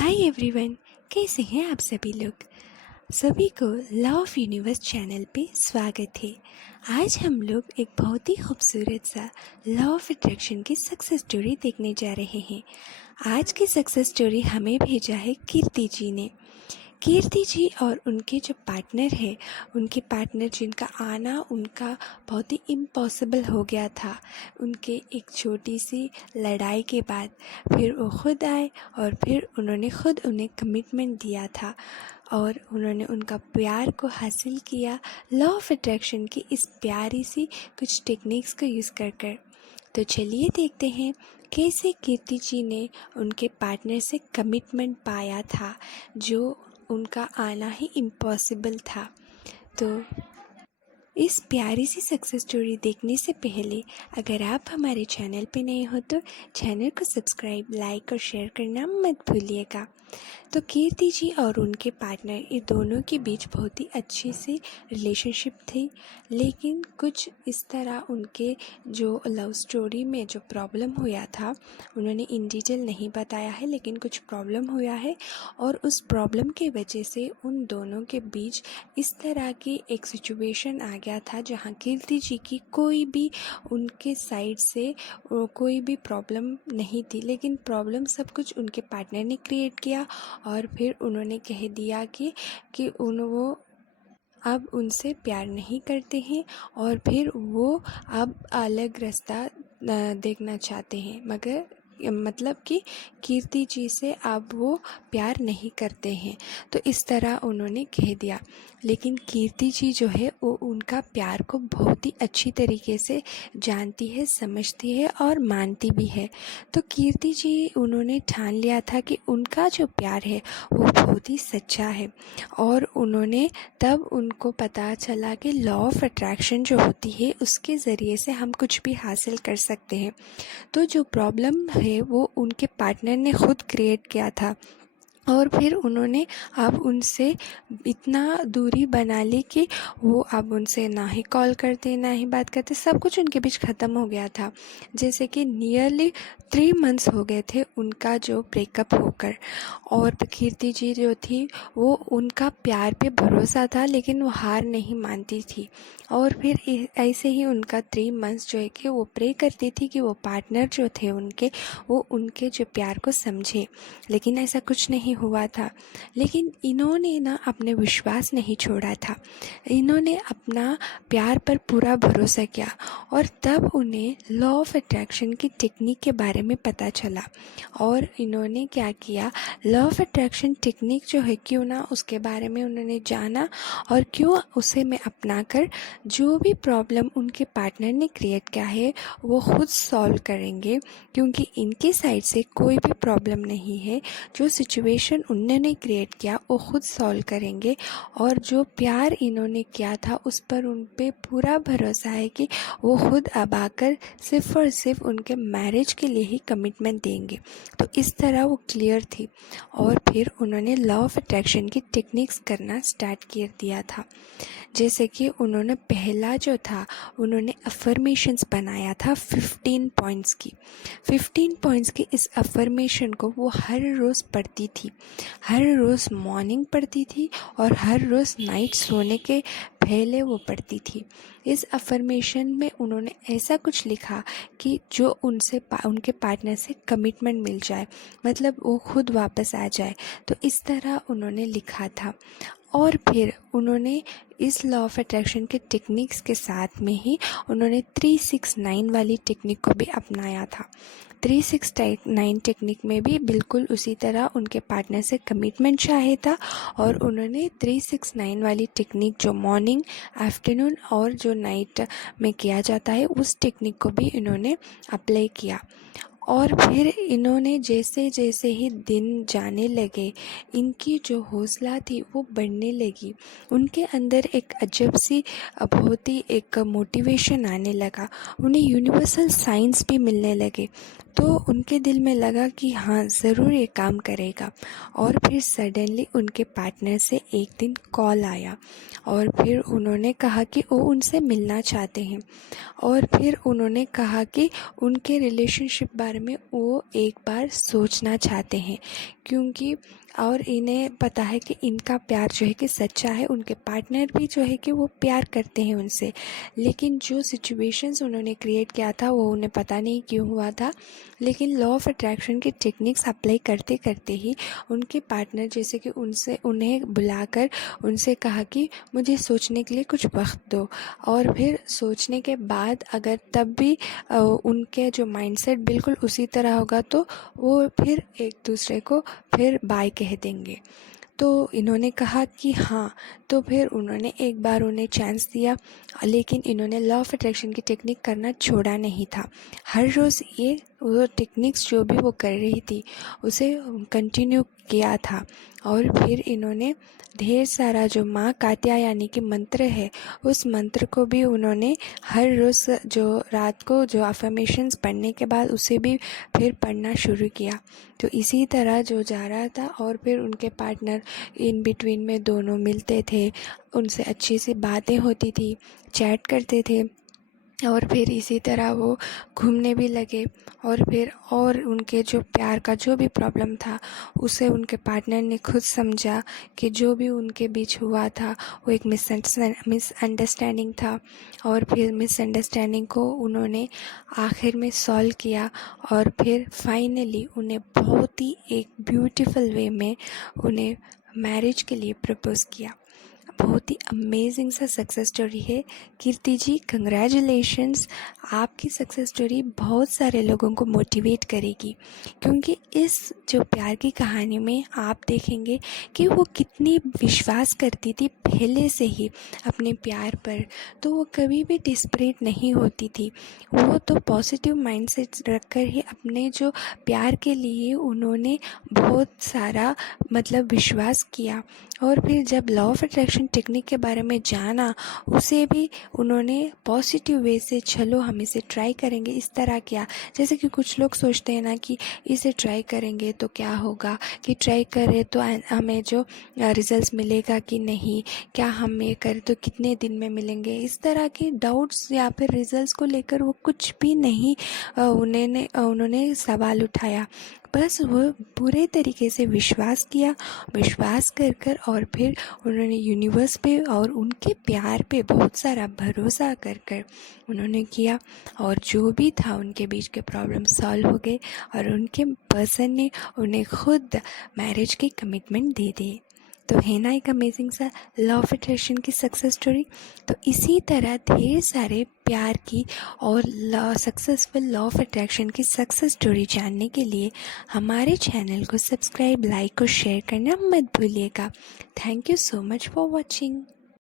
Hi everyone, कैसे हैं आप सभी लोग। सभी को लॉ ऑफ यूनिवर्स चैनल पे स्वागत है। आज हम लोग एक बहुत ही खूबसूरत सा लॉ ऑफ अट्रैक्शन की सक्सेस स्टोरी देखने जा रहे हैं। आज की सक्सेस स्टोरी हमें भेजा है कीर्ति जी ने। कीर्ति जी और उनके जो पार्टनर है, उनके पार्टनर जिनका आना उनका बहुत ही इम्पॉसिबल हो गया था। उनके एक छोटी सी लड़ाई के बाद फिर वो खुद आए और फिर उन्होंने खुद उन्हें कमिटमेंट दिया था और उन्होंने उनका प्यार को हासिल किया लॉ ऑफ अट्रैक्शन की इस प्यारी सी कुछ टेक्निक्स को यूज़ कर। तो चलिए देखते हैं कैसे कीर्ति जी ने उनके पार्टनर से कमिटमेंट पाया था जो उनका आना ही इम्पॉसिबल था। तो इस प्यारी सी सक्सेस स्टोरी देखने से पहले अगर आप हमारे चैनल पे नए हो तो चैनल को सब्सक्राइब, लाइक और शेयर करना मत भूलिएगा। तो कीर्ति जी और उनके पार्टनर ये दोनों के बीच बहुत ही अच्छी सी रिलेशनशिप थी, लेकिन कुछ इस तरह उनके जो लव स्टोरी में जो प्रॉब्लम हुआ था उन्होंने इन डिटेल नहीं बताया है, लेकिन कुछ प्रॉब्लम हुआ है और उस प्रॉब्लम के वजह से उन दोनों के बीच इस तरह की एक सिचुएशन आ गया था जहाँ कीर्ति जी की कोई भी उनके साइड से कोई भी प्रॉब्लम नहीं थी, लेकिन प्रॉब्लम सब कुछ उनके पार्टनर ने क्रिएट किया और फिर उन्होंने कह दिया कि वो अब उनसे प्यार नहीं करते हैं और फिर वो अब अलग रास्ता देखना चाहते हैं, मगर मतलब कि कीर्ति जी से अब वो प्यार नहीं करते हैं। तो इस तरह उन्होंने कह दिया, लेकिन कीर्ति जी जो है वो उनका प्यार को बहुत ही अच्छी तरीके से जानती है, समझती है और मानती भी है। तो कीर्ति जी उन्होंने ठान लिया था कि उनका जो प्यार है वो बहुत ही सच्चा है और उन्होंने तब उनको पता चला कि लॉ ऑफ अट्रैक्शन जो होती है उसके ज़रिए से हम कुछ भी हासिल कर सकते हैं। तो जो प्रॉब्लम है वो उनके पार्टनर ने खुद क्रिएट किया था और फिर उन्होंने अब उनसे इतना दूरी बना ली कि वो अब उनसे ना ही कॉल करते ना ही बात करते, सब कुछ उनके बीच ख़त्म हो गया था। जैसे कि नियरली 3 मंथ्स हो गए थे उनका जो ब्रेकअप होकर, और कीर्ति जी जो थी वो उनका प्यार पे भरोसा था लेकिन वो हार नहीं मानती थी। और फिर ऐसे ही उनका 3 मंथ्स जो है कि वो प्रे करती थी कि वो पार्टनर जो थे उनके वो उनके जो प्यार को समझे, लेकिन ऐसा कुछ नहीं हुआ था। लेकिन इन्होंने ना अपने विश्वास नहीं छोड़ा था, इन्होंने अपना प्यार पर पूरा भरोसा किया और तब उन्हें लॉ ऑफ अट्रैक्शन की टेक्निक के बारे में पता चला और इन्होंने क्या किया, लॉ ऑफ अट्रैक्शन टेक्निक जो है क्यों ना उसके बारे में उन्होंने जाना और क्यों उसे में अपना कर जो भी प्रॉब्लम उनके पार्टनर ने क्रिएट किया है वो खुद सॉल्व करेंगे, क्योंकि इनके साइड से कोई भी प्रॉब्लम नहीं है। जो सिचुएशन उन्होंने क्रिएट किया वो खुद सॉल्व करेंगे और जो प्यार इन्होंने किया था उस पर उन पे पूरा भरोसा है कि वो खुद अब आकर सिर्फ और सिर्फ उनके मैरिज के लिए ही कमिटमेंट देंगे। तो इस तरह वो क्लियर थी और फिर उन्होंने लॉ ऑफ अट्रैक्शन की टेक्निक्स करना स्टार्ट कर दिया था। जैसे कि उन्होंने पहला जो था उन्होंने अफर्मेशंस बनाया था 15 पॉइंट्स की। 15 पॉइंट्स की इस अफर्मेशन को वो हर रोज़ पढ़ती थी, हर रोज़ मॉर्निंग पढ़ती थी और हर रोज़ नाइट सोने के पहले वो पढ़ती थी। इस अफर्मेशन में उन्होंने ऐसा कुछ लिखा कि जो उनके पार्टनर से कमिटमेंट मिल जाए, मतलब वो खुद वापस आ जाए। तो इस तरह उन्होंने लिखा था और फिर उन्होंने इस लॉ ऑफ अट्रैक्शन के टेक्निक्स के साथ में ही उन्होंने 369 वाली टेक्निक को भी अपनाया था। 369 टेक्निक में भी बिल्कुल उसी तरह उनके पार्टनर से कमिटमेंट चाहे था और उन्होंने 369 वाली टेक्निक जो मॉर्निंग, आफ्टरनून और जो नाइट में किया जाता है उस टेक्निक को भी इन्होंने अप्लाई किया। और फिर इन्होंने जैसे जैसे ही दिन जाने लगे इनकी जो हौसला थी वो बढ़ने लगी, उनके अंदर एक अजब सी बहुत ही एक मोटिवेशन आने लगा, उन्हें यूनिवर्सल साइंस भी मिलने लगे। तो उनके दिल में लगा कि हाँ ज़रूर ये काम करेगा। और फिर सडनली उनके पार्टनर से एक दिन कॉल आया और फिर उन्होंने कहा कि वो उनसे मिलना चाहते हैं और फिर उन्होंने कहा कि उनके रिलेशनशिप बारे बारे में वो एक बार सोचना चाहते हैं, क्योंकि और इन्हें पता है कि इनका प्यार जो है कि सच्चा है, उनके पार्टनर भी जो है कि वो प्यार करते हैं उनसे। लेकिन जो सिचुएशंस उन्होंने क्रिएट किया था वो उन्हें पता नहीं क्यों हुआ था, लेकिन लॉ ऑफ अट्रैक्शन की टेक्निक्स अप्लाई करते करते ही उनके पार्टनर जैसे कि उन्हें बुलाकर उनसे कहा कि मुझे सोचने के लिए कुछ वक्त दो, और फिर सोचने के बाद अगर तब भी उनके जो माइंडसेट बिल्कुल उसी तरह होगा तो वो फिर एक दूसरे को फिर बाय कह देंगे। तो इन्होंने कहा कि हाँ, तो फिर उन्होंने एक बार उन्हें चांस दिया, लेकिन इन्होंने लॉ ऑफ अट्रैक्शन की टेक्निक करना छोड़ा नहीं था। हर रोज़ ये वो टेक्निक्स जो भी वो कर रही थी उसे कंटिन्यू किया था। और फिर इन्होंने ढेर सारा जो माँ कात्यायनी की मंत्र है उस मंत्र को भी उन्होंने हर रोज़ जो रात को जो अफर्मेशंस पढ़ने के बाद उसे भी फिर पढ़ना शुरू किया। तो इसी तरह जो जा रहा था, और फिर उनके पार्टनर इन बिटवीन में दोनों मिलते थे, उनसे अच्छी सी बातें होती थी, चैट करते थे, और फिर इसी तरह वो घूमने भी लगे। और फिर और उनके जो प्यार का जो भी प्रॉब्लम था उसे उनके पार्टनर ने खुद समझा कि जो भी उनके बीच हुआ था वो एक मिसअंडरस्टैंडिंग था, और फिर मिसअंडरस्टैंडिंग को उन्होंने आखिर में सॉल्व किया, और फिर फाइनली उन्हें बहुत ही एक ब्यूटीफुल वे में उन्हें मैरिज के लिए प्रपोज़ किया। बहुत ही अमेजिंग सा सक्सेस स्टोरी है। कीर्ति जी, कंग्रेचुलेशंस। आपकी सक्सेस स्टोरी बहुत सारे लोगों को मोटिवेट करेगी, क्योंकि इस जो प्यार की कहानी में आप देखेंगे कि वो कितनी विश्वास करती थी पहले से ही अपने प्यार पर। तो वो कभी भी डिस्परेट नहीं होती थी, वो तो पॉजिटिव माइंडसेट रखकर ही अपने जो प्यार के लिए उन्होंने बहुत सारा मतलब विश्वास किया। और फिर जब लॉ ऑफ अट्रैक्शन टेक्निक के बारे में जाना, उसे भी उन्होंने पॉजिटिव वे से चलो हम इसे ट्राई करेंगे इस तरह किया। जैसे कि कुछ लोग सोचते हैं ना कि इसे ट्राई करेंगे तो क्या होगा, कि ट्राई करें तो हमें जो रिजल्ट्स मिलेगा कि नहीं, क्या हम ये करें तो कितने दिन में मिलेंगे, इस तरह के डाउट्स या फिर रिजल्ट्स को लेकर वो कुछ भी नहीं उन्होंने सवाल उठाया। बस वो पूरे तरीके से विश्वास किया, विश्वास कर कर और फिर उन्होंने यूनिवर्स पे और उनके प्यार पे बहुत सारा भरोसा कर कर उन्होंने किया, और जो भी था उनके बीच के प्रॉब्लम सॉल्व हो गए, और उनके पर्सन ने उन्हें खुद मैरिज की कमिटमेंट दे दी। तो है ना एक अमेजिंग सा लॉ ऑफ अट्रैक्शन की सक्सेस स्टोरी। तो इसी तरह ढेर सारे प्यार की और सक्सेसफुल लॉ ऑफ अट्रैक्शन की सक्सेस स्टोरी जानने के लिए हमारे चैनल को सब्सक्राइब, लाइक और शेयर करना मत भूलिएगा। Thank you so much for watching.